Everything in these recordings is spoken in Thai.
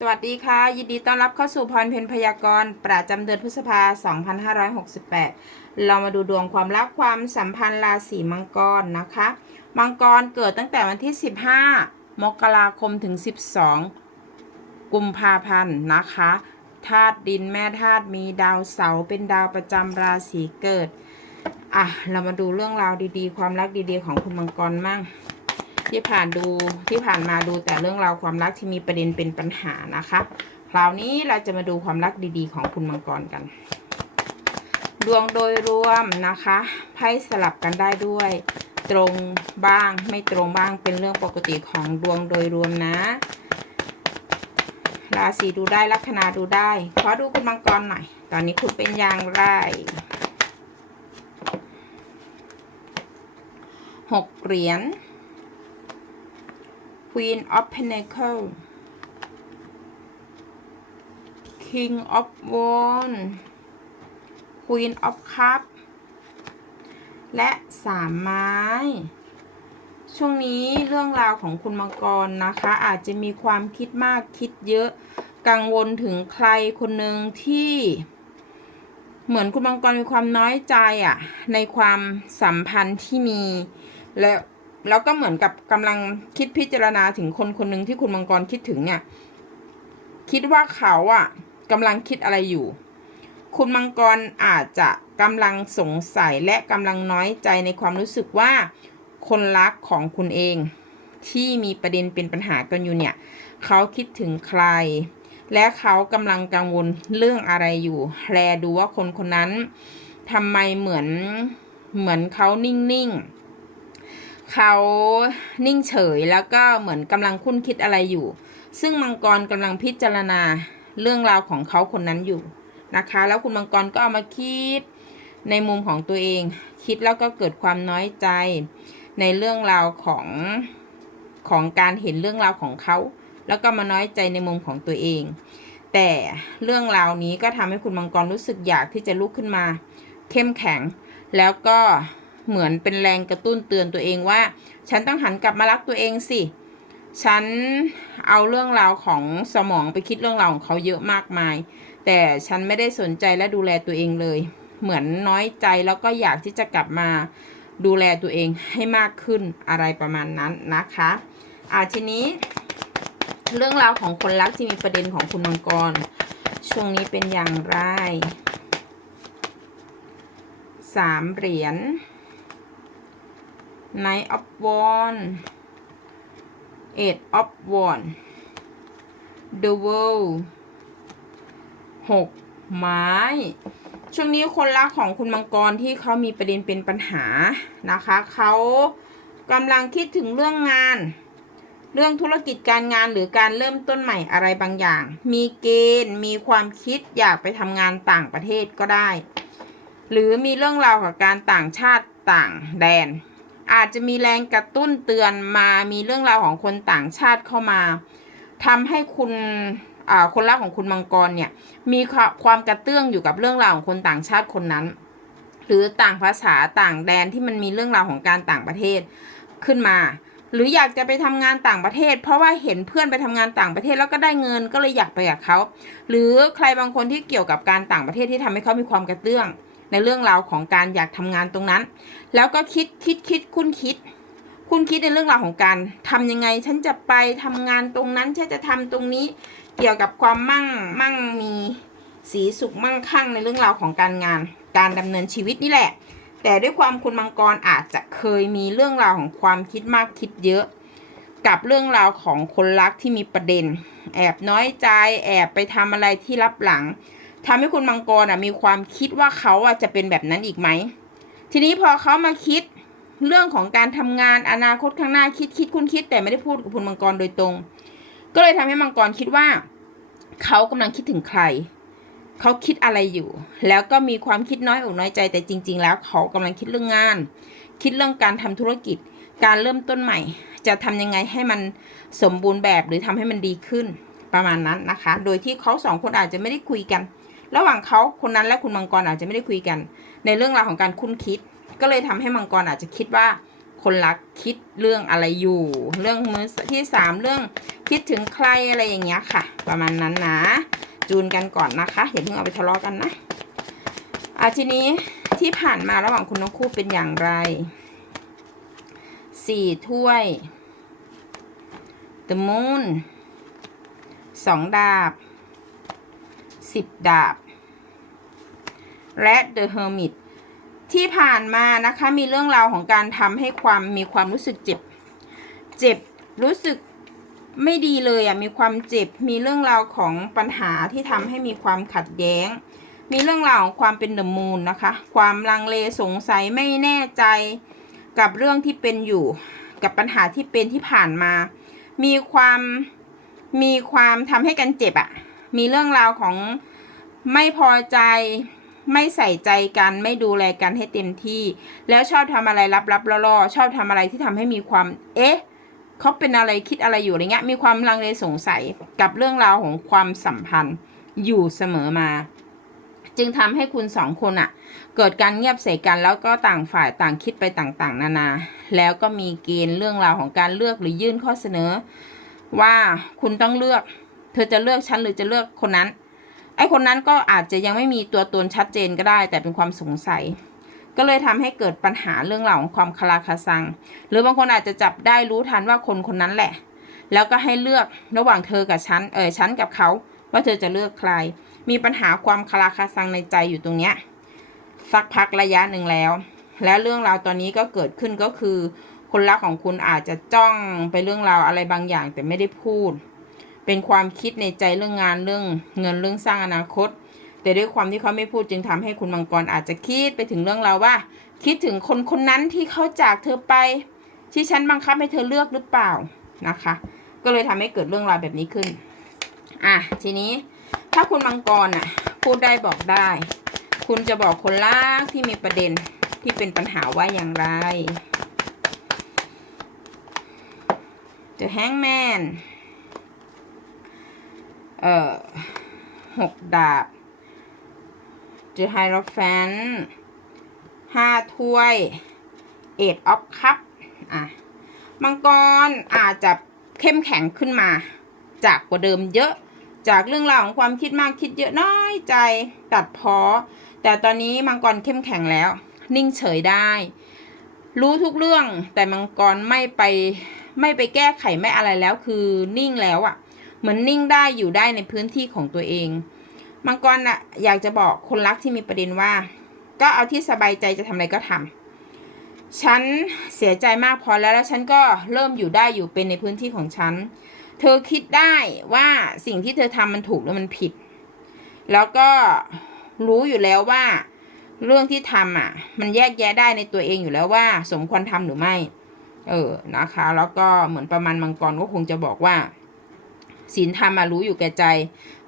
สวัสดีค่ะ ยินดีต้อนรับเข้าสู่พรเพนพยากรณ์ประจำเดือนพฤษภา 2568 เรามาดูดวงความรักความสัมพันธ์ราศีมังกรนะคะ มังกรเกิดตั้งแต่วันที่ 15 มกราคมถึง 12 กุมภาพันธ์นะคะธาตุดินแม่ธาตุมีดาวเสาเป็นดาวประจำราศีเกิด อะ เรามาดูเรื่องราวดีๆ ความรักดีๆ ของคุณมังกรมั่ง ที่ผ่านดูที่ผ่านมาดูแต่เรื่องราวความรักที่มีประเด็นเป็นปัญหานะคะ คราวนี้เราจะมาดูความรักดีๆ ของคุณมังกรกัน ดวงโดยรวมนะคะไพ่สลับกันได้ด้วย ตรงบ้างไม่ตรงบ้างเป็นเรื่องปกติของดวงโดยรวมนะราศีดูได้ลัคนาดูได้ ขอดูคุณมังกรหน่อย ตอนนี้คุณเป็นอย่างไรหกเหรียญ Queen of Pentacle King of Wands Queen of Cup และสามไม้ ช่วงนี้เรื่องราวของคุณมังกรนะคะ อาจจะมีความคิดมากคิดเยอะ กังวลถึงใครคนหนึ่งที่เหมือนคุณมังกรมีความน้อยใจอะ่ะ ในความสัมพันธ์ที่มี และ แล้วก็เหมือนกับกำลังคิดพิจารณาถึงคนคนหนึ่งที่คุณมังกรคิดถึงเนี่ย คิดว่าเขาอะ่ะกำลังคิดอะไรอยู่ คุณมังกรอาจจะกำลังสงสัยและกำลังน้อยใจในความรู้สึกว่าคนรักของคุณเอง ที่มีประเด็นเป็นปัญหากันอยู่เนี่ย เขาคิดถึงใคร และเขากำลังกังวลเรื่องอะไรอยู่แลดูว่าคนคนนั้นทำไมเหมือนเหมือนเขานิ่งๆ เขานิ่งเฉยแล้วก็เหมือนกำลังคุ้นคิดอะไรอยู่ ซึ่งมังกรกำลังพิจารณาเรื่องราวของเขาคนนั้นอยู่นะคะ แล้วคุณมังกรก็เอามาคิดในมุมของตัวเอง คิดแล้วก็เกิดความน้อยใจในเรื่องราวของของการเห็นเรื่องราวของเขา แล้วก็มาน้อยใจในมุมของตัวเอง แต่เรื่องราวนี้ก็ทำให้คุณมังกรรู้สึกอยากที่จะลุกขึ้นมา เข้มแข็งแล้วก็ เหมือนเป็นแรงกระตุ้นเตือนตัวเองว่า ฉันต้องหันกลับมารักตัวเองสิ ฉันเอาเรื่องราวของสมองไปคิดเรื่องราวของเขาเยอะมากมาย แต่ฉันไม่ได้สนใจและดูแลตัวเองเลย เหมือนน้อยใจแล้วก็อยากที่จะกลับมาดูแลตัวเองให้มากขึ้นอะไรประมาณนั้นนะคะอ่าทีนี้เรื่องราวของคนรักที่มีประเด็นของคุณมังกร ช่วงนี้เป็นอย่างไรสามเหรียญ Knight of Wands Eight of Wands The World หกไม้ ช่วงนี้คนรักของคุณมังกรที่เขามีประเด็นเป็นปัญหานะคะ เขากำลังคิดถึงเรื่องงาน เรื่องธุรกิจการงานหรือการเริ่มต้นใหม่อะไรบางอย่าง มีเกณฑ์ มีความคิดอยากไปทำงานต่างประเทศก็ได้ หรือมีเรื่องราวกับการต่างชาติต่างแดน อาจจะมีแรงกระตุ้นเตือนมามีเรื่องราวของคนต่างชาติเข้ามาทำให้คุณอ่าคนรักของคุณมังกรเนี่ยมีความกระเตื้องอยู่กับเรื่องราวของคนต่างชาติคนนั้น หรือต่างภาษาต่างแดนที่มันมีเรื่องราวของการต่างประเทศขึ้นมา หรืออยากจะไปทำงานต่างประเทศ เพราะว่าเห็นเพื่อนไปทำงานต่างประเทศแล้วก็ได้เงินก็เลยอยากไปกับเขาหรือใครบางคนที่เกี่ยวกับการต่างประเทศที่ทำให้เขามีความกระเตื้อง ในเรื่องราวของการอยากทำงานตรงนั้น แล้วก็คิดคิดคิดคุณคิด คุณคิดในเรื่องราวของการทำยังไง ฉันจะไปทำงานตรงนั้นฉันจะทำตรงนี้เกี่ยวกับความมั่งมั่งมีสีสุขมั่งคั่งในเรื่องราวของการงาน การดำเนินชีวิตนี่แหละ แต่ด้วยความคุณมังกรอาจจะเคยมีเรื่องราวของความคิดมากคิดเยอะกับเรื่องราวของคนรักที่มีประเด็น แอบน้อยใจ แอบไปทำอะไรที่รับหลัง ทำให้คุณมังกรอะมีความคิดว่าเขาอะจะเป็นแบบนั้นอีกไหม ทีนี้พอเขามาคิดเรื่องของการทำงานอนาคตข้างหน้าคิดคิดคุณคิด แต่ไม่ได้พูดกับคุณมังกรโดยตรง ก็เลยทำให้มังกรคิดว่า เขากำลังคิดถึงใคร เขาคิดอะไรอยู่ แล้วก็มีความคิดน้อยอกน้อยใจ แต่จริง ๆ แล้วเขากำลังคิดเรื่องงาน คิดเรื่องการทำธุรกิจ การเริ่มต้นใหม่ จะทำยังไงให้มันสมบูรณ์แบบหรือทำให้มันดีขึ้นประมาณนั้นนะคะ โดยที่เขาสองคนอาจจะไม่ได้คุยกัน ระหว่างเขาคนนั้นและคุณมังกรอาจจะไม่ได้คุยกัน ในเรื่องราวของการคุ้นคิด ก็เลยทำให้มังกรอาจจะคิดว่าคนรักคิดเรื่องอะไรอยู่ เรื่องมือที่สามเรื่องคิดถึงใครอะไรอย่างเงี้ยค่ะ ประมาณนั้นนะ จูนกันก่อนนะคะอย่าเพิ่งเอาไปทะเลาะกันนะอะทีนี้ที่ผ่านมาระหว่างคุณทั้งคู่เป็นอย่างไรสี่ถ้วย the moon สองดาบสิบดาบ และ the hermit ที่ผ่านมานะคะมีเรื่องราวของการทำให้ความมีความรู้สึกเจ็บ เจ็บรู้สึกไม่ดีเลยอะมีความเจ็บ มีเรื่องราวของปัญหาที่ทำให้มีความขัดแย้ง มีเรื่องราวของความเป็นเดอะมูนนะคะ ความลังเลสงสัยไม่แน่ใจกับเรื่องที่เป็นอยู่ กับปัญหาที่เป็นที่ผ่านมา มีความมีความทำให้กันเจ็บอะมีเรื่องราวของไม่พอใจ ไม่ใส่ใจกันไม่ดูแลกันให้เต็มที่ แล้วชอบทำอะไรลับๆล่อๆชอบทำอะไรที่ทำให้มีความ เอ๊ะเขาเป็นอะไรคิดอะไรอยู่อะไรเงี้ยมีความลังเลสงสัยกับเรื่องราวของความสัมพันธ์อยู่เสมอมา จึงทำให้คุณสองคนอะ เกิดการเงียบใส่กันแล้วก็ต่างฝ่ายต่างคิดไปต่างๆ นานา แล้วก็มีเกณฑ์เรื่องราวของการเลือกหรือยื่นข้อเสนอ ว่าคุณต้องเลือก เธอจะเลือกฉันหรือจะเลือกคนนั้น ไอ้คนนั้นก็อาจจะยังไม่มีตัวตนชัดเจนก็ได้ แต่เป็นความสงสัย ก็เลยทำให้เกิดปัญหาเรื่องราวของความคลาคาซัง หรือบางคนอาจจะจับได้รู้ทันว่าคนคนนั้นแหละ แล้วก็ให้เลือกระหว่างเธอกับฉันเออฉันกับเขา ว่าเธอจะเลือกใคร มีปัญหาความคลาคาซังในใจอยู่ตรงเนี้ยสักพักระยะหนึ่งแล้ว แล้วเรื่องราวตอนนี้ก็เกิดขึ้นก็คือ คนรักของคุณอาจจะจ้องไปเรื่องราวอะไรบางอย่างแต่ไม่ได้พูด เป็นความคิดในใจเรื่องงานเรื่องเงินเรื่องสร้างอนาคต แต่ด้วยความที่เขาไม่พูดจึงทำให้คุณมังกรอาจจะคิดไปถึงเรื่องเราว่า คิดถึงคนคนนั้นที่เขาจากเธอไป ที่ฉันบังคับให้เธอเลือกหรือเปล่านะคะ ก็เลยทำให้เกิดเรื่องราวแบบนี้ขึ้นอะทีนี้ถ้าคุณมังกรอะพูดได้บอกได้ คุณจะบอกคนรักที่มีประเด็นที่เป็นปัญหาว่าอย่างไร The Hangman เอ่อหกดาบ The Hierophant ห้าถ้วย Eight of Cup อะมังกรอาจจะเข้มแข็งขึ้นมา จากกว่าเดิมเยอะ จากเรื่องราวของความคิดมากคิดเยอะน้อยใจตัดพอ แต่ตอนนี้มังกรเข้มแข็งแล้ว นิ่งเฉยได้ รู้ทุกเรื่องแต่มังกรไม่ไปไม่ไปแก้ไขไม่อะไรแล้วคือนิ่งแล้วอะ่ะ เหมือนนิ่งได้อยู่ได้ในพื้นที่ของตัวเอง มังกรอะอยากจะบอกคนรักที่มีประเด็นว่า ก็เอาที่สบายใจจะทำอะไรก็ทำฉันเสียใจมากพอแล้วแล้วฉันก็เริ่มอยู่ได้อยู่เป็นในพื้นที่ของฉัน เธอคิดได้ว่าสิ่งที่เธอทำมันถูกหรือมันผิด แล้วก็รู้อยู่แล้วว่า เรื่องที่ทำอะ มันแยกแยะได้ในตัวเองอยู่แล้วว่า สมควรทำหรือไม่ เออนะคะ แล้วก็เหมือนประมาณมังกรก็คงจะบอกว่า ศีลธรรมมารู้อยู่แก่ใจ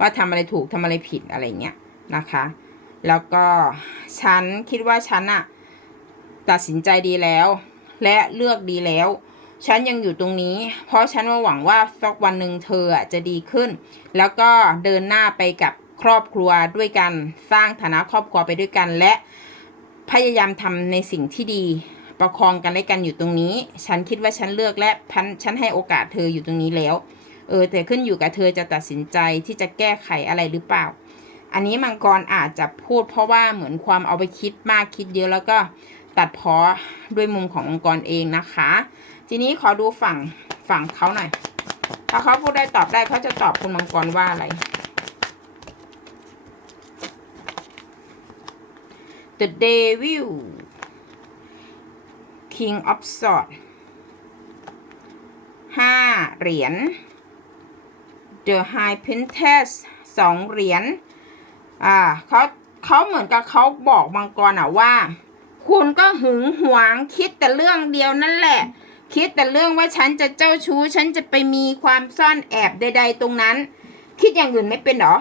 ว่าทำอะไรถูกทำอะไรผิดอะไรเงี้ยนะคะ แล้วก็ฉันคิดว่าฉันอะตัดสินใจดีแล้ว และเลือกดีแล้ว ฉันยังอยู่ตรงนี้ เพราะฉันว่าหวังว่าสักวันหนึ่งเธอจะดีขึ้น แล้วก็เดินหน้าไปกับครอบครัวด้วยกันสร้างฐานะครอบครัวไปด้วยกัน และพยายามทำในสิ่งที่ดีประคองกันและกันอยู่ตรงนี้ ฉันคิดว่าฉันเลือกและฉันให้โอกาสเธออยู่ตรงนี้แล้ว เออแต่ขึ้นอยู่กับเธอจะตัดสินใจที่จะแก้ไขอะไรหรือเปล่า อันนี้มังกรอาจจะพูดเพราะว่าเหมือนความเอาไปคิดมากคิดเยอะแล้วก็ตัดพอด้วยมุมของมังกรเองนะคะ ทีนี้ขอดูฝั่งฝั่งเขาหน่อย ถ้าเขาพูดได้ตอบได้เขาจะตอบคุณมังกรว่าอะไร The Devil King of Swords ห้าเหรียญ The High Princess สองเหรียญอ่าเขาเขาเหมือนกับเขาบอกมังกรอะว่า คุณก็หึงหวงคิดแต่เรื่องเดียวนั่นแหละ คิดแต่เรื่องว่าฉันจะเจ้าชู้ ฉันจะไปมีความซ่อนแอบใด ๆ ตรงนั้น คิดอย่างอื่นไม่เป็นหรอ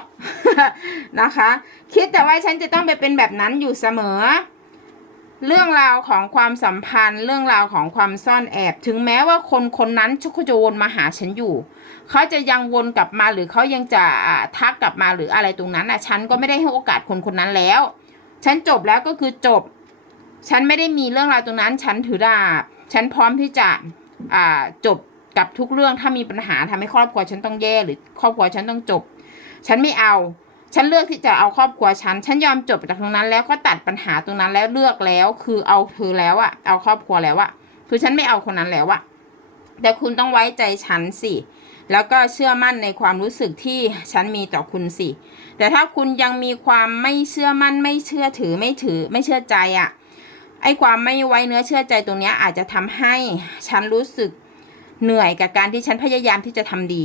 นะคะ คิดแต่ว่าฉันจะต้องไปเป็นแบบนั้นอยู่เสมอ เรื่องราวของความสัมพันธ์ เรื่องราวของความซ่อนแอบ ถึงแม้ว่าคนคนนั้นชุกจะวนมาหาฉันอยู่เขาจะยังวนกลับมาหรือเขายังจะทักกลับมาหรืออะไรตรงนั้นอะ ฉันก็ไม่ได้ให้โอกาสคนคนนั้นแล้ว ฉันจบแล้วก็คือจบ ฉันไม่ได้มีเรื่องราวตรงนั้น ฉันถือดาบ ฉันพร้อมที่จะอ่าจบกับทุกเรื่องถ้ามีปัญหาทำให้ครอบครัวฉันต้องแย่หรือครอบครัวฉันต้องจบ ฉันไม่เอา ฉันเลือกที่จะเอาครอบครัวฉัน ฉันยอมจบจากตรงนั้นแล้วก็ตัดปัญหาตรงนั้นแล้วเลือกแล้ว คือเอาเธอแล้วอะเอาครอบครัวแล้วอะคือฉันไม่เอาคนนั้นแล้วอะแต่คุณต้องไว้ใจฉันสิแล้วก็เชื่อมั่นในความรู้สึกที่ฉันมีต่อคุณสิ แต่ถ้าคุณยังมีความไม่เชื่อมั่น ไม่เชื่อถือไม่ถือไม่เชื่อใจอะไอ้ความไม่ไว้เนื้อเชื่อใจตรงนี้อาจจะทำให้ฉันรู้สึกเหนื่อยกับการที่ฉันพยายามที่จะทำดี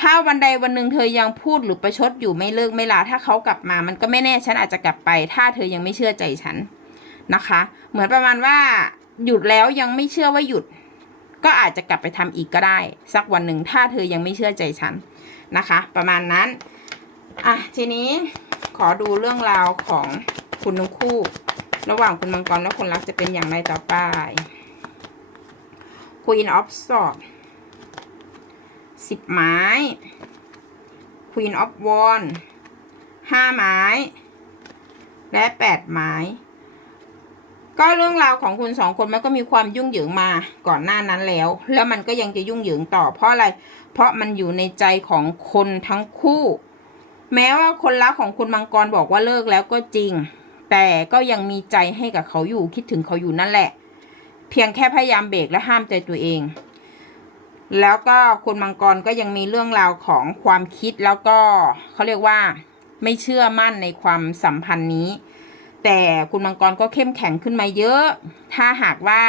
ถ้าวันใดวันหนึ่งเธอยังพูดหรือประชดอยู่ไม่เลิกไม่ลาถ้าเขากลับมา มันก็ไม่แน่ฉันอาจจะกลับไป ถ้าเธอยังไม่เชื่อใจฉันนะคะ เหมือนประมาณว่าหยุดแล้วยังไม่เชื่อว่าหยุด ก็อาจจะกลับไปทำอีกก็ได้ สักวันหนึ่งถ้าเธอยังไม่เชื่อใจฉันนะคะ ประมาณนั้นอะทีนี้ขอดูเรื่องราวของคุณทั้งคู่ ระหว่างคุณมังกรและคนรักจะเป็นอย่างไรต่อไป Queen of Swords สิบไม้ Queen of Wands ห้าไม้ และแปดไม้ ก็เรื่องราวของคุณสองคนมันก็มีความยุ่งเหยิงมาก่อนหน้านั้นแล้ว แล้วมันก็ยังจะยุ่งเหยิงต่อเพราะอะไร เพราะมันอยู่ในใจของคนทั้งคู่ แม้ว่าคนรักของคุณมังกรบอกว่าเลิกแล้วก็จริง แต่ก็ยังมีใจให้กับเขาอยู่คิดถึงเขาอยู่นั่นแหละ เพียงแค่พยายามเบรกและห้ามใจตัวเอง แล้วก็คุณมังกรก็ยังมีเรื่องราวของความคิดแล้วก็เขาเรียกว่าไม่เชื่อมั่นในความสัมพันธ์นี้ แต่คุณมังกรก็เข้มแข็งขึ้นมาเยอะ ถ้าหากว่า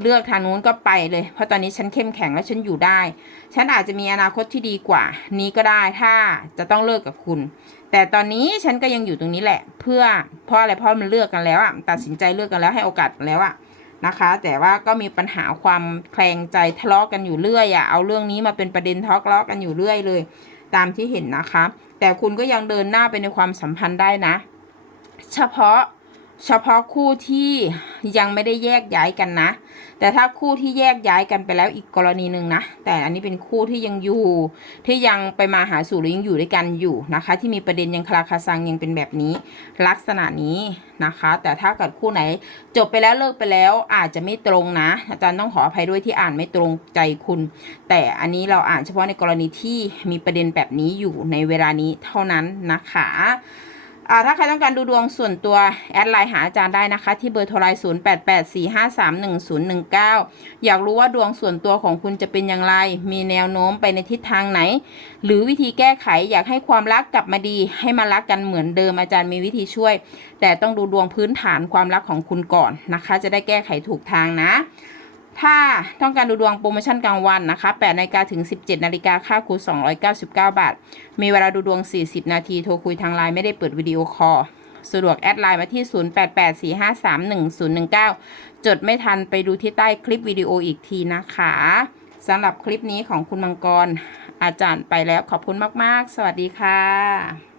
เลือกทางนู้นก็ไปเลย เพราะตอนนี้ฉันเข้มแข็งและฉันอยู่ได้ ฉันอาจจะมีอนาคตที่ดีกว่า นี้ก็ได้ถ้าจะต้องเลิกกับคุณ แต่ตอนนี้ฉันก็ยังอยู่ตรงนี้แหละ เพื่อเพราะอะไรเพราะมันเลือกกันแล้วอะตัดสินใจเลือกกันแล้วให้โอกาสแล้วอะ นะคะ แต่ว่าก็มีปัญหาความแคลงใจทะเลาะกันอยู่เรื่อยอะเอาเรื่องนี้มาเป็นประเด็นทะเลาะกันอยู่เรื่อยเลย ตามที่เห็นนะคะ แต่คุณก็ยังเดินหน้าไปในความสัมพันธ์ได้นะ เฉพาะ เฉพาะคู่ที่ยังไม่ได้แยกย้ายกันนะ แต่ถ้าคู่ที่แยกย้ายกันไปแล้วอีกกรณีหนึ่งนะ แต่อันนี้เป็นคู่ที่ยังอยู่ ที่ยังไปมาหาสู่หรือยังอยู่ด้วยกันอยู่นะคะ ที่มีประเด็นยังคลาคาซังยังเป็นแบบนี้ ลักษณะนี้นะคะ แต่ถ้าเกิดคู่ไหน จบไปแล้วเลิกไปแล้วอาจจะไม่ตรงนะ อาจารย์ต้องขออภัยด้วยที่อ่านไม่ตรงใจคุณ แต่อันนี้เราอ่านเฉพาะในกรณีที่มีประเด็นแบบนี้อยู่ในเวลานี้เท่านั้นนะคะ ถ้าใครต้องการดูดวงส่วนตัว แอดไลน์หาอาจารย์ได้นะคะ ที่เบอร์โทรไลน์0 8 8 4 5 3 1 0 1 9อยากรู้ว่าดวงส่วนตัวของคุณจะเป็นอย่างไร มีแนวโน้มไปในทิศทางไหน หรือวิธีแก้ไขอยากให้ความรักกลับมาดี ให้มารักกันเหมือนเดิมอาจารย์มีวิธีช่วย แต่ต้องดูดวงพื้นฐานความรักของคุณก่อนนะคะ จะได้แก้ไขถูกทางนะ ถ้าต้องการดูดวงโปรโมชั่นกลางวันนะคะ8นาฬิกาถึง 17นาฬิกาค่าครู299 บาท มีเวลาดูดวง 40 นาที โทรคุยทางไลน์ไม่ได้เปิดวิดีโอคอล สะดวกแอดไลน์มาที่ 0884531019 จดไม่ทันไปดูที่ใต้คลิปวิดีโออีกทีนะคะสำหรับคลิปนี้ของคุณมังกร อาจารย์ไปแล้วขอบคุณมาก ๆ สวัสดีค่ะ